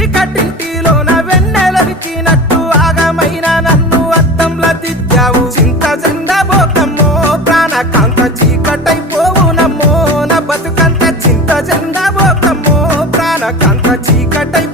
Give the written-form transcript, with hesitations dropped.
చీకటింటిలోన వెన్నెలొలికినట్టు ఆగమైన నన్ను అద్దంలా దిద్దావు చింత జెండబోకమ్మో ప్రాణకాంత చీకటైపోవునమ్మో నా బతుకంత చింత జెండబోకమ్మో ప్రాణకాంత చీకటై